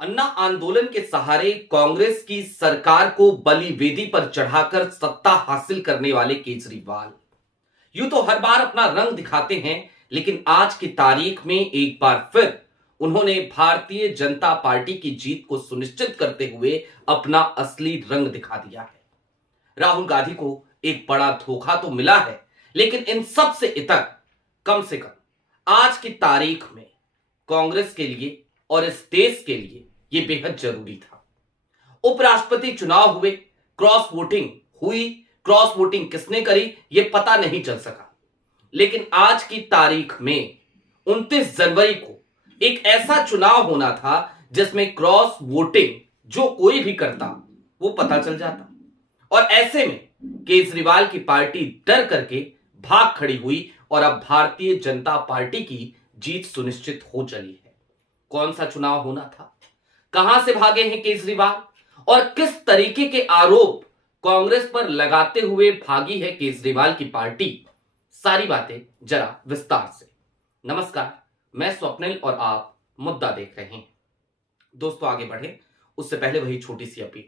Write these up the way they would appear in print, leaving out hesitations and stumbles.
अन्ना आंदोलन के सहारे कांग्रेस की सरकार को बलि वेदी पर चढ़ाकर सत्ता हासिल करने वाले केजरीवाल यूं तो हर बार अपना रंग दिखाते हैं, लेकिन आज की तारीख में एक बार फिर उन्होंने भारतीय जनता पार्टी की जीत को सुनिश्चित करते हुए अपना असली रंग दिखा दिया है। राहुल गांधी को एक बड़ा धोखा तो मिला है, लेकिन इन सब से इतर कम से कम आज की तारीख में कांग्रेस के लिए और इस देश के लिए यह बेहद जरूरी था। उपराष्ट्रपति चुनाव हुए, क्रॉस वोटिंग हुई, क्रॉस वोटिंग किसने करी यह पता नहीं चल सका, लेकिन आज की तारीख में 29 जनवरी को एक ऐसा चुनाव होना था जिसमें क्रॉस वोटिंग जो कोई भी करता वो पता चल जाता। और ऐसे में केजरीवाल की पार्टी डर करके भाग खड़ी हुई और अब भारतीय जनता पार्टी की जीत सुनिश्चित हो चली है। कौन सा चुनाव होना था, कहां से भागे हैं केजरीवाल और किस तरीके के आरोप कांग्रेस पर लगाते हुए भागी है केजरीवाल की पार्टी, सारी बातें जरा विस्तार से। नमस्कार, मैं स्वप्निल और आप मुद्दा देख रहे हैं। दोस्तों, आगे बढ़े उससे पहले वही छोटी सी अपील।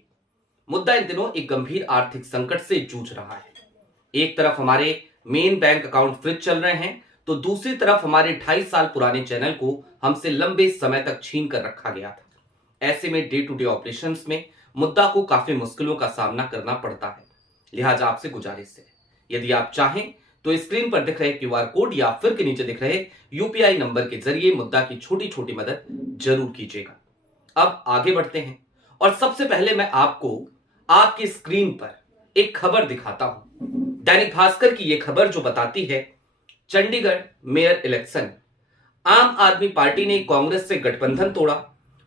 मुद्दा इन दिनों एक गंभीर आर्थिक संकट से जूझ रहा है। एक तरफ हमारे मेन बैंक अकाउंट फ्रीज चल रहे हैं, तो दूसरी तरफ हमारे 2.5 साल पुराने चैनल को हमसे लंबे समय तक छीन कर रखा गया था। ऐसे में डे टू डे ऑपरेशंस में मुद्दा को काफी मुश्किलों का सामना करना पड़ता है। लिहाजा आपसे गुजारिश है, यदि आप चाहें तो स्क्रीन पर दिख रहे क्यूआर कोड या फिर के नीचे दिख रहे यूपीआई नंबर के जरिए मुद्दा की छोटी छोटी मदद जरूर कीजिएगा। अब आगे बढ़ते हैं और सबसे पहले मैं आपको आपकी स्क्रीन पर एक खबर दिखाता हूं। दैनिक भास्कर की यह खबर जो बताती है, चंडीगढ़ मेयर इलेक्शन, आम आदमी पार्टी ने कांग्रेस से गठबंधन तोड़ा,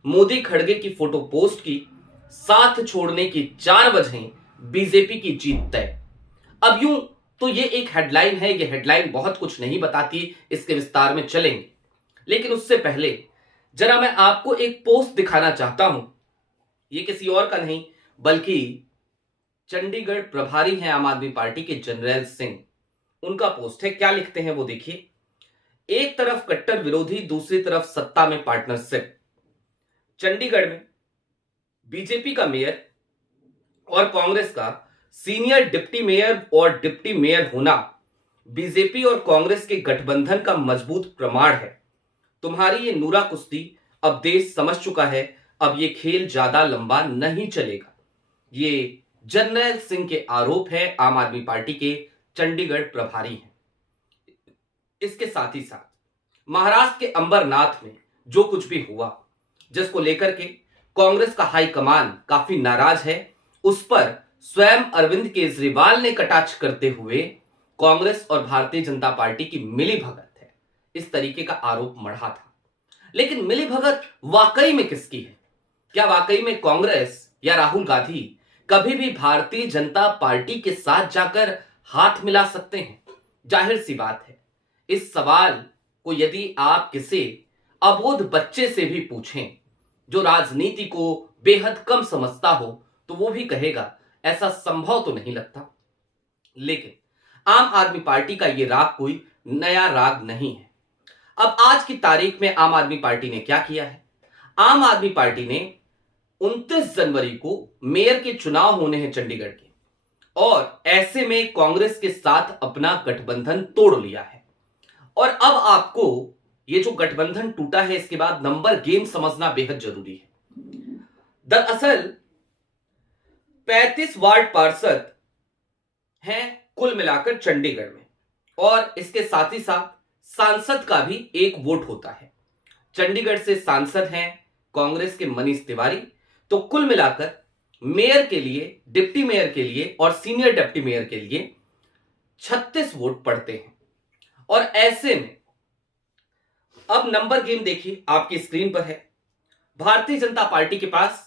मोदी खड़गे की फोटो पोस्ट की, साथ छोड़ने की 4 वजहें, बीजेपी की जीत तय। अब यूं तो ये एक हेडलाइन है, ये हेडलाइन बहुत कुछ नहीं बताती, इसके विस्तार में चलेंगे, लेकिन उससे पहले जरा मैं आपको एक पोस्ट दिखाना चाहता हूं। ये किसी और का नहीं बल्कि चंडीगढ़ प्रभारी हैं आम आदमी पार्टी के जनरल सिंह, उनका पोस्ट है। क्या लिखते हैं वो देखिए। एक तरफ कट्टर विरोधी, दूसरी तरफ सत्ता में पार्टनरशिप। चंडीगढ़ में बीजेपी का मेयर और कांग्रेस का सीनियर डिप्टी मेयर और डिप्टी मेयर होना बीजेपी और कांग्रेस के गठबंधन का मजबूत प्रमाण है। तुम्हारी ये नूरा कुश्ती अब देश समझ चुका है, अब ये खेल ज्यादा लंबा नहीं चलेगा। ये जनरल सिंह के आरोप है, आम आदमी पार्टी के चंडीगढ़ प्रभारी हैं। इसके साथ ही साथ महाराष्ट्र के अंबरनाथ में जो कुछ भी हुआ, जिसको लेकर के कांग्रेस का हाईकमान काफी नाराज है, उस पर स्वयं अरविंद केजरीवाल ने कटाक्ष करते हुए कांग्रेस और भारतीय जनता पार्टी की मिलीभगत है, इस तरीके का आरोप मढ़ा था। लेकिन मिलीभगत वाकई में किसकी है? क्या वाकई में कांग्रेस या राहुल गांधी कभी भी भारतीय जनता पार्टी के साथ जाकर हाथ मिला सकते हैं? जाहिर सी बात है, इस सवाल को यदि आप किसी अबोध बच्चे से भी पूछें जो राजनीति को बेहद कम समझता हो, तो वो भी कहेगा ऐसा संभव तो नहीं लगता। लेकिन आम आदमी पार्टी का ये राग कोई नया राग नहीं है। अब आज की तारीख में आम आदमी पार्टी ने क्या किया है? आम आदमी पार्टी ने 29 जनवरी को मेयर के चुनाव होने हैं चंडीगढ़ के, और ऐसे में कांग्रेस के साथ अपना गठबंधन तोड़ लिया है। और अब आपको ये जो गठबंधन टूटा है, इसके बाद नंबर गेम समझना बेहद जरूरी है। दरअसल 35 वार्ड पार्षद हैं कुल मिलाकर चंडीगढ़ में, और इसके साथ ही साथ सांसद का भी एक वोट होता है। चंडीगढ़ से सांसद हैं कांग्रेस के मनीष तिवारी, तो कुल मिलाकर मेयर के लिए, डिप्टी मेयर के लिए और सीनियर डिप्टी मेयर के लिए 36 वोट पड़ते हैं। और ऐसे में अब नंबर गेम देखिए, आपकी स्क्रीन पर है। भारतीय जनता पार्टी के पास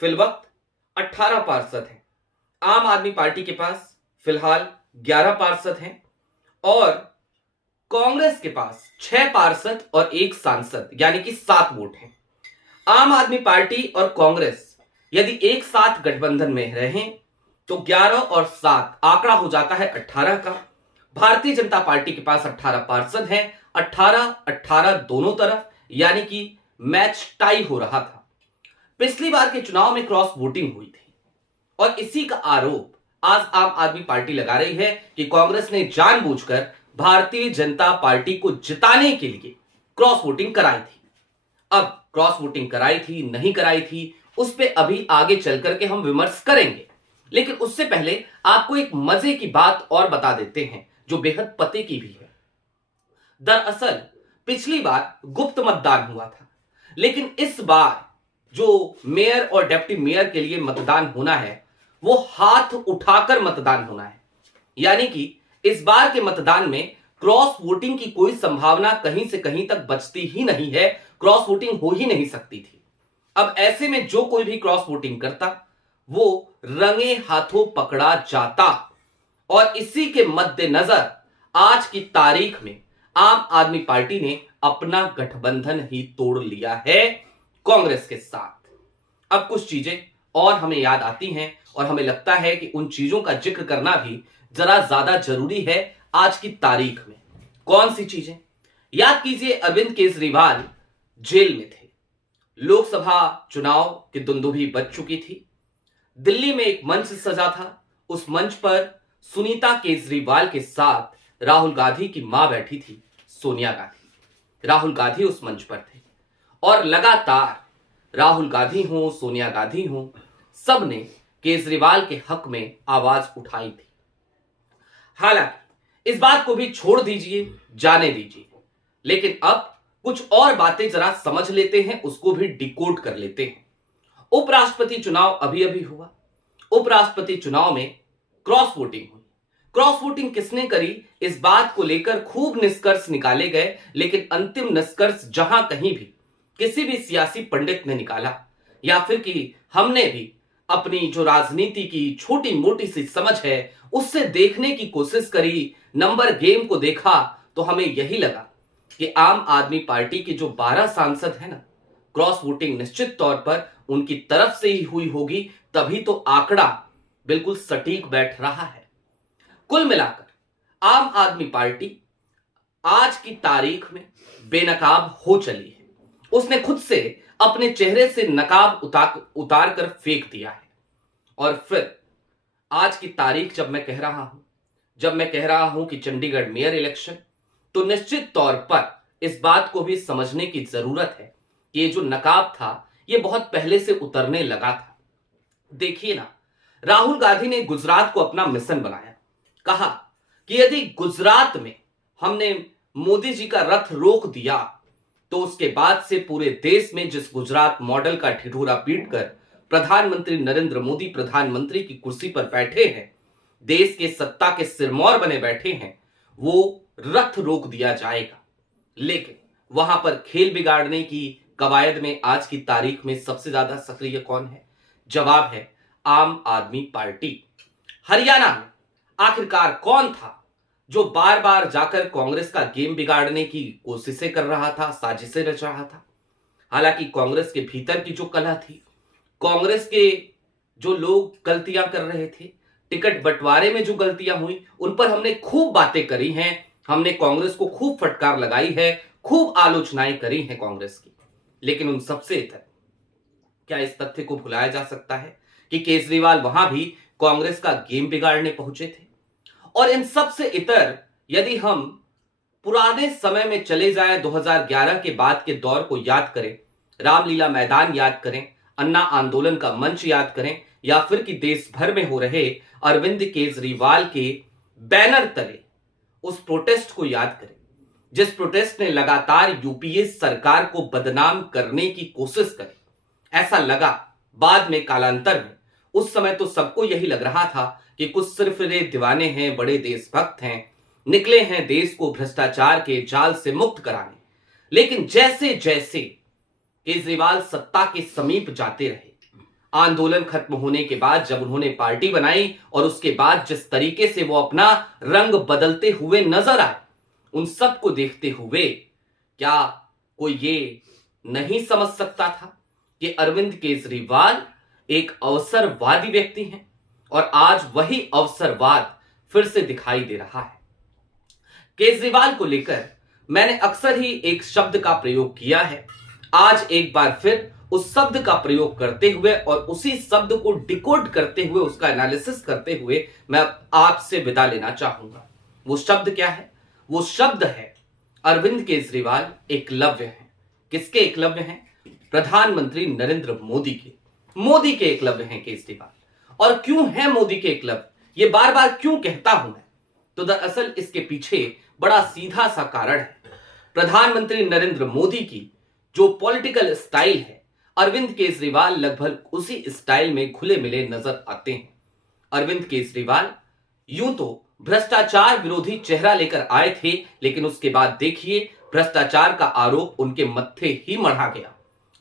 फिलवक्त 18 पार्षद हैं, आम आदमी पार्टी के पास फिलहाल 11 पार्षद हैं, और कांग्रेस के पास 6 पार्षद और 1 सांसद, यानी कि 7 वोट हैं। आम आदमी पार्टी और कांग्रेस यदि एक साथ गठबंधन में रहें तो 11 और 7 आंकड़ा हो जाता है 18 का। भारतीय जनता पार्टी के पास 18 पार्षद हैं, 18-18 दोनों तरफ, यानी कि मैच टाई हो रहा था। पिछली बार के चुनाव में क्रॉस वोटिंग हुई थी और इसी का आरोप आज आम आदमी पार्टी लगा रही है कि कांग्रेस ने जानबूझकर भारतीय जनता पार्टी को जिताने के लिए क्रॉस वोटिंग कराई थी। अब क्रॉस वोटिंग कराई थी नहीं कराई थी उस पे अभी आगे चल करके हम विमर्श करेंगे, लेकिन उससे पहले आपको एक मजे की बात और बता देते हैं जो बेहद पते की भी है। दरअसल पिछली बार गुप्त मतदान हुआ था, लेकिन इस बार जो मेयर और डिप्टी मेयर के लिए मतदान होना है वो हाथ उठाकर मतदान होना है। यानी कि इस बार के मतदान में क्रॉस वोटिंग की कोई संभावना कहीं से कहीं तक बचती ही नहीं है, क्रॉस वोटिंग हो ही नहीं सकती थी। अब ऐसे में जो कोई भी क्रॉस वोटिंग करता वो रंगे हाथों पकड़ा जाता और इसी के मद्देनजर आज की तारीख में आम आदमी पार्टी ने अपना गठबंधन ही तोड़ लिया है कांग्रेस के साथ। अब कुछ चीजें और हमें याद आती हैं और हमें लगता है कि उन चीजों का जिक्र करना भी जरा ज्यादा जरूरी है आज की तारीख में। कौन सी चीजें? याद कीजिए, अरविंद केजरीवाल जेल में थे, लोकसभा चुनाव की दुंदुभी बज चुकी थी, दिल्ली में एक मंच सजा था, उस मंच पर सुनीता केजरीवाल के साथ राहुल गांधी की मां बैठी थी, सोनिया गांधी। राहुल गांधी उस मंच पर थे और लगातार राहुल गांधी हो सोनिया गांधी हो सबने केजरीवाल के हक में आवाज उठाई थी। हालांकि इस बात को भी छोड़ दीजिए, जाने दीजिए, लेकिन अब कुछ और बातें जरा समझ लेते हैं, उसको भी डिकोड कर लेते हैं। उपराष्ट्रपति चुनाव अभी अभी हुआ। उपराष्ट्रपति चुनाव में क्रॉस वोटिंग हुई। क्रॉस वोटिंग किसने करी इस बात को लेकर खूब निष्कर्ष निकाले गए, लेकिन अंतिम निष्कर्ष जहां कहीं भी किसी भी सियासी पंडित ने निकाला या फिर कि हमने भी अपनी जो राजनीति की छोटी मोटी सी समझ है उससे देखने की कोशिश करी, नंबर गेम को देखा, तो हमें यही लगा कि आम आदमी पार्टी के जो 12 सांसद है ना, क्रॉस वोटिंग निश्चित तौर पर उनकी तरफ से ही हुई होगी, तभी तो आंकड़ा बिल्कुल सटीक बैठ रहा है। कुल मिलाकर आम आदमी पार्टी आज की तारीख में बेनकाब हो चली है। उसने खुद से अपने चेहरे से नकाब उतार कर फेंक दिया है। और फिर आज की तारीख जब मैं कह रहा हूं कि चंडीगढ़ मेयर इलेक्शन, तो निश्चित तौर पर इस बात को भी समझने की जरूरत है कि ये जो नकाब था ये बहुत पहले से उतरने लगा था। देखिए ना, राहुल गांधी ने गुजरात को अपना मिशन बनाया, कहा कि यदि गुजरात में हमने मोदी जी का रथ रोक दिया तो उसके बाद से पूरे देश में जिस गुजरात मॉडल का ठिठुरा पीटकर प्रधानमंत्री नरेंद्र मोदी प्रधानमंत्री की कुर्सी पर बैठे हैं, देश के सत्ता के सिरमौर बने बैठे हैं, वो रथ रोक दिया जाएगा। लेकिन वहां पर खेल बिगाड़ने की कवायद में आज की तारीख में सबसे ज्यादा सक्रिय कौन है? जवाब है आम आदमी पार्टी। हरियाणा में आखिरकार कौन था जो बार बार जाकर कांग्रेस का गेम बिगाड़ने की कोशिशें कर रहा था, साजिशें रच रहा था? हालांकि कांग्रेस के भीतर की जो कलह थी, कांग्रेस के जो लोग गलतियां कर रहे थे, टिकट बंटवारे में जो गलतियां हुई, उन पर हमने खूब बातें करी हैं, हमने कांग्रेस को खूब फटकार लगाई है, खूब आलोचनाएं करी हैं कांग्रेस की। लेकिन उन सबसे इतर क्या इस तथ्य को भुलाया जा सकता है कि केजरीवाल वहां भी कांग्रेस का गेम बिगाड़ने पहुंचे थे? और इन सब से इतर यदि हम पुराने समय में चले जाएं, 2011 के बाद के दौर को याद करें, रामलीला मैदान याद करें, अन्ना आंदोलन का मंच याद करें, या फिर कि देश भर में हो रहे अरविंद केजरीवाल के बैनर तले उस प्रोटेस्ट को याद करें, जिस प्रोटेस्ट ने लगातार यूपीए सरकार को बदनाम करने की कोशिश करी। ऐसा लगा बाद में, कालांतर में, उस समय तो सबको यही लग रहा था कि कुछ सिर्फ रे दीवाने हैं, बड़े देशभक्त हैं, निकले हैं देश को भ्रष्टाचार के जाल से मुक्त कराने। लेकिन जैसे जैसे केजरीवाल सत्ता के समीप जाते रहे, आंदोलन खत्म होने के बाद जब उन्होंने पार्टी बनाई और उसके बाद जिस तरीके से वो अपना रंग बदलते हुए नजर आए, उन सब को देखते हुए क्या कोई ये नहीं समझ सकता था कि अरविंद केजरीवाल एक अवसरवादी व्यक्ति हैं और आज वही अवसरवाद फिर से दिखाई दे रहा है। केजरीवाल को लेकर मैंने अक्सर ही एक शब्द का प्रयोग किया है, आज एक बार फिर उस शब्द का प्रयोग करते हुए और उसी शब्द को डिकोड करते हुए, उसका एनालिसिस करते हुए मैं आपसे विदा लेना चाहूंगा। वो शब्द क्या है? वो शब्द है अरविंद केजरीवाल एकलव्य हैं। किसके एकलव्य हैं? प्रधानमंत्री नरेंद्र मोदी के। मोदी के एकलव्य हैं केजरीवाल। और क्यों है मोदी के एकलव्य, ये बार बार क्यों कहता हूं मैं? तो दरअसल इसके पीछे बड़ा सीधा सा कारण है। प्रधानमंत्री नरेंद्र मोदी की जो पॉलिटिकल स्टाइल है, अरविंद केजरीवाल लगभग उसी स्टाइल में घुले मिले नजर आते हैं। अरविंद केजरीवाल यूं तो भ्रष्टाचार विरोधी चेहरा लेकर आए थे, लेकिन उसके बाद देखिए भ्रष्टाचार का आरोप उनके मत्थे ही मढ़ा गया।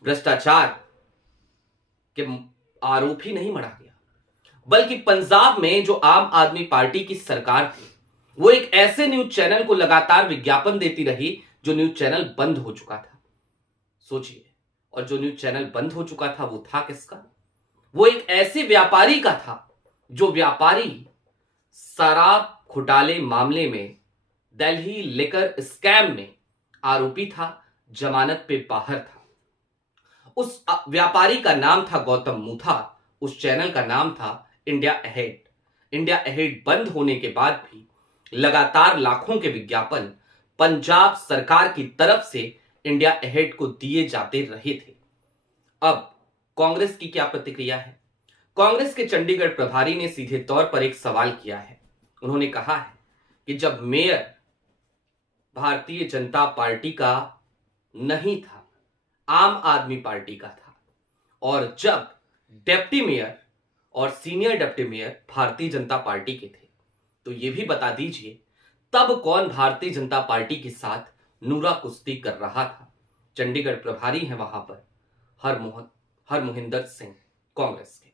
भ्रष्टाचार के आरोप ही नहीं मढ़ा गया, बल्कि पंजाब में जो आम आदमी पार्टी की सरकार थी, वो एक ऐसे न्यूज चैनल को लगातार विज्ञापन देती रही जो न्यूज चैनल बंद हो चुका था। सोचिए, और जो न्यूज चैनल बंद हो चुका था वो था किसका? वो एक ऐसे व्यापारी का था जो व्यापारी शराब घोटाले मामले में, दिल्ली लिकर स्कैम में आरोपी था, जमानत पे बाहर था। उस व्यापारी का नाम था गौतम मुथा। उस चैनल का नाम था इंडिया अहेड। इंडिया अहेड बंद होने के बाद भी लगातार लाखों के विज्ञापन पंजाब सरकार की तरफ से इंडिया अहेड को दिए जाते रहे थे। अब कांग्रेस की क्या प्रतिक्रिया है? कांग्रेस के चंडीगढ़ प्रभारी ने सीधे तौर पर एक सवाल किया है। उन्होंने कहा है कि जब मेयर भारतीय जनता पार्टी का नहीं था, आम आदमी पार्टी का था, और जब डिप्टी मेयर और senior deputy mayor Bharatiya Janata party के थे, तो यह भी बता दीजिए तब कौन भारतीय जनता पार्टी के साथ नूरा कुश्ती कर रहा था? चंडीगढ़ प्रभारी हैं वहां पर हरमोहिंदर सिंह, कांग्रेस के।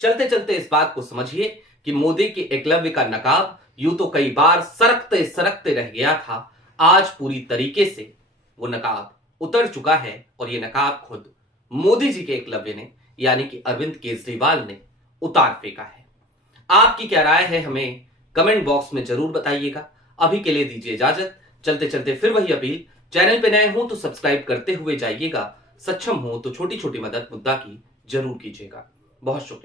चलते चलते इस बात को समझिए कि मोदी के एकलव्य का नकाब यूं तो कई बार सरकते सरकते रह गया था, आज पूरी तरीके से वो नकाब उतर चुका है और ये नकाब खुद मोदी जी के एकलव्य ने, यानी कि अरविंद केजरीवाल ने उतार फेंका है। आपकी क्या राय है हमें कमेंट बॉक्स में जरूर बताइएगा। अभी के लिए दीजिए इजाजत। चलते चलते फिर वही अपील, चैनल पे नए हो तो सब्सक्राइब करते हुए जाइएगा, सक्षम हो तो छोटी छोटी मदद मुद्दा की जरूर कीजिएगा। बहुत शुक्रिया।